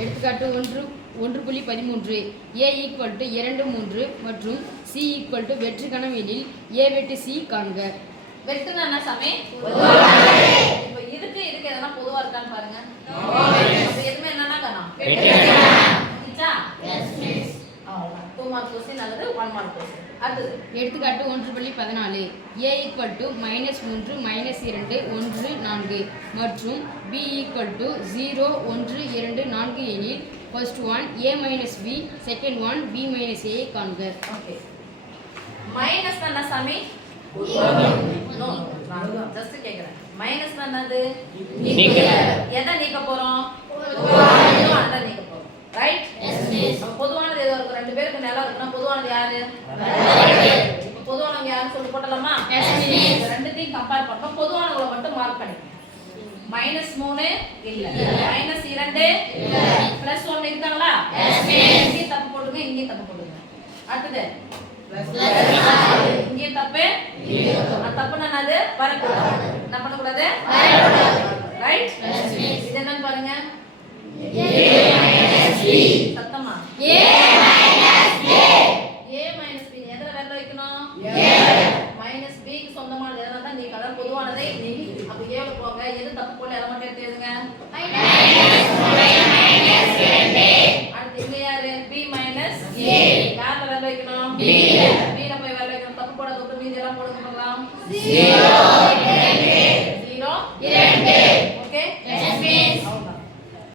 எடுத்துக்காட்டு 1.13 a = 2 3 மற்றும் c = வெற்று கனவெளியில் a வெட்டு c காண்க. வெட்டுனா என்ன சாமி? இப்போ இதுக்கு எதனா பொதுவா இருக்கான்னு பாருங்க. அப்ப எதுமே என்னன்னா காணோம். வெட்டுச்சா? Yes miss. அவ்வளவுதான். 2 மார்க் क्वेश्चन அல்லது 1 மார்க் क्वेश्चन. அடுத்து எடுத்துக்காட்டு 1.14 a = -3 -2 1 4 மற்றும் b = 0 1 2 4 எனில் first one a minus b, second one b minus a காண்க. ஓகே. மைனஸ் என்ன சாமி? நோ நான் ஜஸ்ட் கேக்குறேன். மைனஸ் என்னது? எதை நீக்க போறோம்? பொதுவானதை நீக்க போறோம். ரைட்? Yes miss. பொதுவானது ஏதோ இருக்கு. ரெண்டு பேருக்கு நிலம் இருக்குனா பொதுவானது யாரு? இப்போ பொதுவானவங்க யாருன்னு சொல்லி போடலாமா? Yes miss. ரெண்டுத்தையும் கம்பேர் பண்ணா பொதுவானவங்கள மட்டும் மார்க் பண்ணிக்கங்க. -3 இல்ல, -2 இல்ல, +1 இருக்காங்களா? Yes miss. இங்க தப்பு போடுங்க, இங்க தப்பு போடுங்க. அடுத்து இங்க தப்பு, தப்புனா என்னது? வரக்கூடாது. என்ன பண்ணக்கூடாது? வரக்கூடாது. ரைட்? Yes miss. இது என்னன்னு பாருங்க. a minus b. சத்தமா a minus b. a minus b எதல வெல்ல வைக்கணும்? a b க்கு சொந்தமானது எதனா தான் நீ கலர் பொதுவானதை நீங்க அப்ப a ல போங்க. எது தப்பு போல எதை மட்டும் எடுத்து எழுதுங்க. -2. அடுத்து இங்க யாரு? b minus a. யார்ல வெல்ல வைக்கணும்? b ல போய் வெல்ல வைக்கணும். தப்பு போடாத விட்டு மீதி எல்லாம் போடுங்க பார்க்கலாம். 0